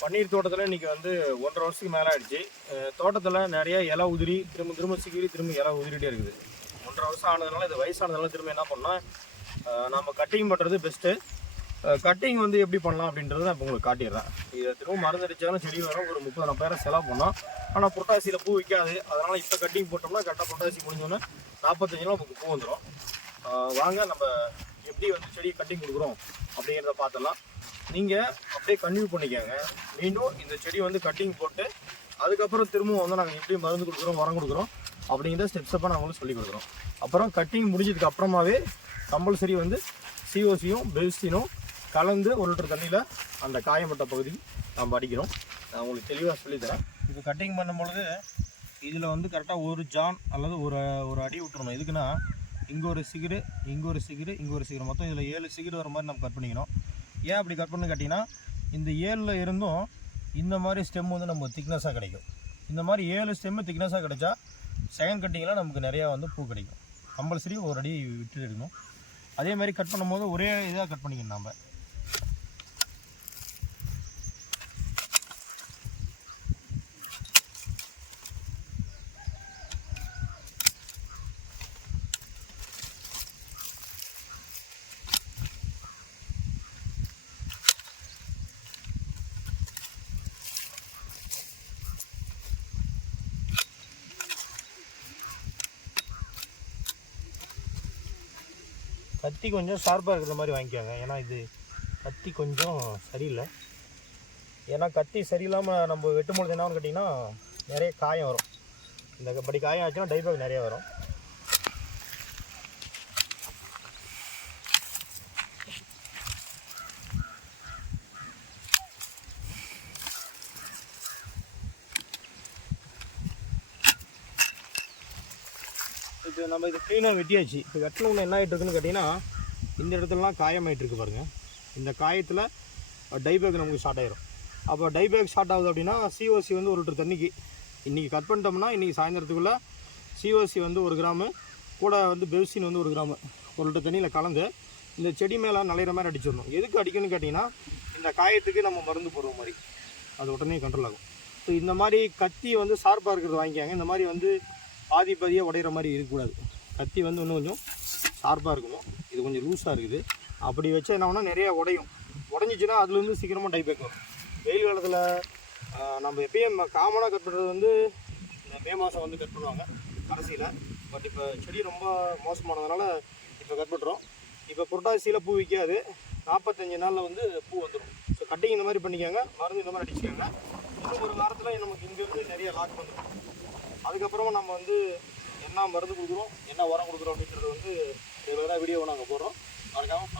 பன்னீர் தோட்டத்தில் இன்னைக்கு வந்து ஒன்றரை வருஷத்துக்கு மேலே ஆயிடுச்சு. தோட்டத்தில் நிறைய இலை உதிரி திரும்ப திரும்ப சிக்கிரி திரும்ப இலை உதிரிட்டே இருக்குது. ஒன்றரை வருஷம் ஆனதுனால இது வயசானதுனால திரும்ப என்ன பண்ணால் நம்ம கட்டிங் பண்ணுறது பெஸ்ட்டு கட்டிங் வந்து எப்படி பண்ணலாம் அப்படின்றத நான் இப்போ உங்களுக்கு காட்டிடுறேன். இதை திரும்ப மருந்து அடித்தாலும் செடி வரும். ஒரு முப்பது நாற்பதாயிரம் செலவு பண்ணோம். ஆனால் புரட்டாசியில் பூ விற்காது. அதனால் இப்போ கட்டிங் போட்டோம்னா கரெக்டாக புரட்டாசி முடிஞ்சோன்னே நாற்பத்தஞ்சு நாள் நமக்கு பூ வந்துடும் வாங்க நம்ம எப்படி வந்து செடி கட்டிங் கொடுக்குறோம் அப்படிங்கிறத பார்த்துடலாம். நீங்கள் அப்படியே கன்டினியூ பண்ணிக்கோங்க. மீண்டும் இந்த செடி வந்து கட்டிங் போட்டு அதுக்கப்புறம் திரும்பவும் வந்து நாங்கள் எப்படி மருந்து கொடுக்குறோம் உரம் கொடுக்குறோம் அப்படிங்கிற ஸ்டெப் நான் நாங்கள் சொல்லிக் சொல்லி கொடுக்குறோம். அப்புறம் கட்டிங் முடிஞ்சதுக்கு அப்புறமாவே கம்பல்சரி வந்து சிஓசியும் பெல்ஸ்டினும் கலந்து ஒரு லிட்டர் தண்ணியில் அந்த காயப்பட்ட பகுதி நம்ம அடிக்கிறோம். நான் உங்களுக்கு தெளிவாக சொல்லித்தரேன் இது கட்டிங் பண்ணும்பொழுது இதில் வந்து கரெக்டாக ஒரு ஜான் அல்லது ஒரு ஒரு அடி விட்டுறணும். எதுக்குன்னா இங்கே ஒரு சிகிடு இங்கே ஒரு சிகிடு இங்கே ஒரு சிகிடு மொத்தம் இதில் ஏழு சிகிடு வர மாதிரி நம்ம கட் பண்ணிக்கணும். ஏன் அப்படி கட் பண்ணு கேட்டிங்கன்னா இந்த ஏழில் இருந்தும் இந்த மாதிரி ஸ்டெம் வந்து நம்ம திக்னஸாக கிடைக்கும். இந்த மாதிரி ஏழு ஸ்டெம்மு திக்னஸாக கிடைச்சா செகண்ட் கட்டிங்கெலாம் நமக்கு நிறையா வந்து பூ கிடைக்கும். கம்பல்சரி ஒரு அடி விட்டு எடுக்கணும் அதே மாதிரி கட் பண்ணும்போது ஒரே இதாக கட் பண்ணிக்கணும் நம்ம கத்தி கொஞ்சம் ஷார்ப்பாக இருக்கிற மாதிரி வாங்கிக்கோங்க. ஏன்னா இது கத்தி கொஞ்சம் சரியில்லை. ஏன்னா கத்தி சரியில்லாமல் நம்ம வெட்டும்பொழுது என்னன்னு கேட்டிங்கன்னா நிறைய காயம் வரும். இந்த படி காயம் ஆச்சுன்னா டைபாக் நிறைய வரும். இப்போ நம்ம இது க்ளீனாக வெட்டியாச்சு. இப்போ வெட்டின ஒன்று என்ன ஆகிட்டு இருக்குன்னு கேட்டிங்கன்னா இந்த இடத்துலலாம் காயமாயிட்டு இருக்கு பாருங்க. இந்த காயத்தில் டைபேக் நமக்கு ஸ்டார்ட் ஆயிரும். அப்போ டைபேக் ஸ்டார்ட் ஆகுது அப்படின்னா சிஓசி வந்து ஒரு லிட்டர் தண்ணிக்கு. இன்றைக்கி கட் பண்ணிட்டோம்னா இன்றைக்கி சாயந்தரத்துக்குள்ளே சிஓசி வந்து ஒரு கிராமு கூட வந்து பெவ்சின் வந்து ஒரு கிராமு. ஒரு லிட்டர் தண்ணியில் கலந்து இந்த செடி மேலே நலையிற மாதிரி அடிச்சிடணும். எதுக்கு அடிக்கணும்னு கேட்டிங்கன்னா இந்த காயத்துக்கு நம்ம மருந்து போடுற மாதிரி. அது உடனே கண்ட்ரோல் ஆகும். ஸோ இந்த மாதிரி கத்தி வந்து ஷார்ப்பாக இருக்கிறது வாங்கிக்காங்க. இந்த மாதிரி வந்து பாதி பாதியாக உடையிற மாதிரி இருக்கக்கூடாது. கத்தி வந்து இன்னும் கொஞ்சம் ஷார்ப்பாக இருக்கணும். இது கொஞ்சம் லூஸாக இருக்குது. அப்படி வச்சா என்ன நிறையா உடையும். உடஞ்சிச்சின்னா அதுலேருந்து சீக்கிரமாக டைபேக் வரும் வெயில் காலத்தில் நம்ம எப்பயும் காமனாக கட் பண்ணுறது வந்து இந்த மே மாதம் வந்து கட் பண்ணுவாங்க. கடைசியில். பட் இப்போ செடி ரொம்ப மோசமானதுனால இப்போ கட் பண்ணுறோம் இப்போ புரட்டாசியில் பூ விற்காது நாற்பத்தஞ்சு நாளில் வந்து பூ வந்துடும் ஸோ கட்டிங் இந்த மாதிரி பண்ணிக்கோங்க. மருந்து இந்த மாதிரி அடிச்சுக்கோங்க. இன்னும் ஒரு வாரத்தில் நமக்கு இங்கேருந்து நிறைய லாக் பண்ணுறோம் அதுக்கப்புறமா நம்ம வந்து என்ன மருந்து கொடுக்குறோம் என்ன உரம் கொடுக்குறோம் அப்படின்றது வந்து ரெகுலராக வீடியோவை நாங்கள் போடுறோம். மறக்காமல்